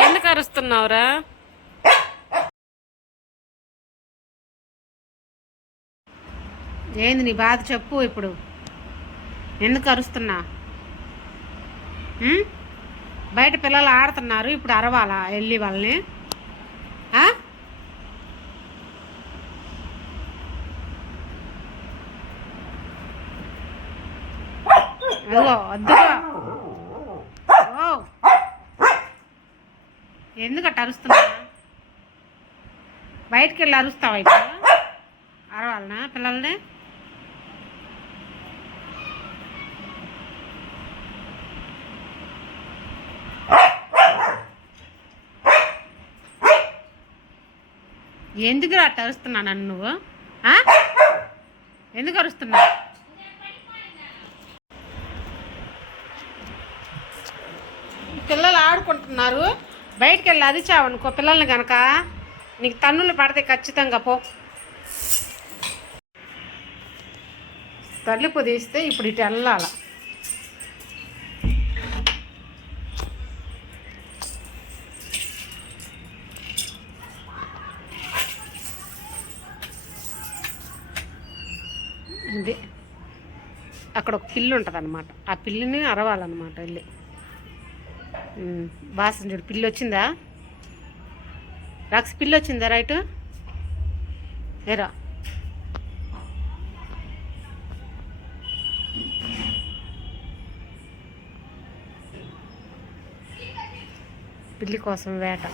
ఎందుకు అరుస్తున్నావురా? ఏంది నీ బాధ చెప్పు ఇప్పుడు. ఎందుకు అరుస్తున్నా? బయట పిల్లలు ఆడుతున్నారు, ఇప్పుడు అరవాలా వెళ్ళి వాళ్ళని? అదిగో వద్దుగా. ఓ ఎందుకట్ట అరుస్తున్నా? బయటికి వెళ్ళి అరుస్తావా ఇప్పుడు? అరవాలనా పిల్లల్ని? ఎందుకు అట్ట అరుస్తున్నా నన్ను నువ్వు? ఎందుకు అరుస్తున్నా? పిల్లలు ఆడుకుంటున్నారు, బయటికి వెళ్ళి అరిచావనుకో పిల్లల్ని కనుక నీకు తన్నులు పడితే ఖచ్చితంగా పో. తలుపు తీస్తే ఇప్పుడు ఇటు వెళ్ళాల. ఇది అక్కడ ఒక పిల్లి ఉంటుంది అనమాట, ఆ పిల్లిని అరవాలన్నమాట వెళ్ళి. బాసం చూడు, పిల్లి వచ్చిందా? రాక్స్ పిల్లి వచ్చిందా? రైట్ ఏరా. పిల్లి కోసం వేట.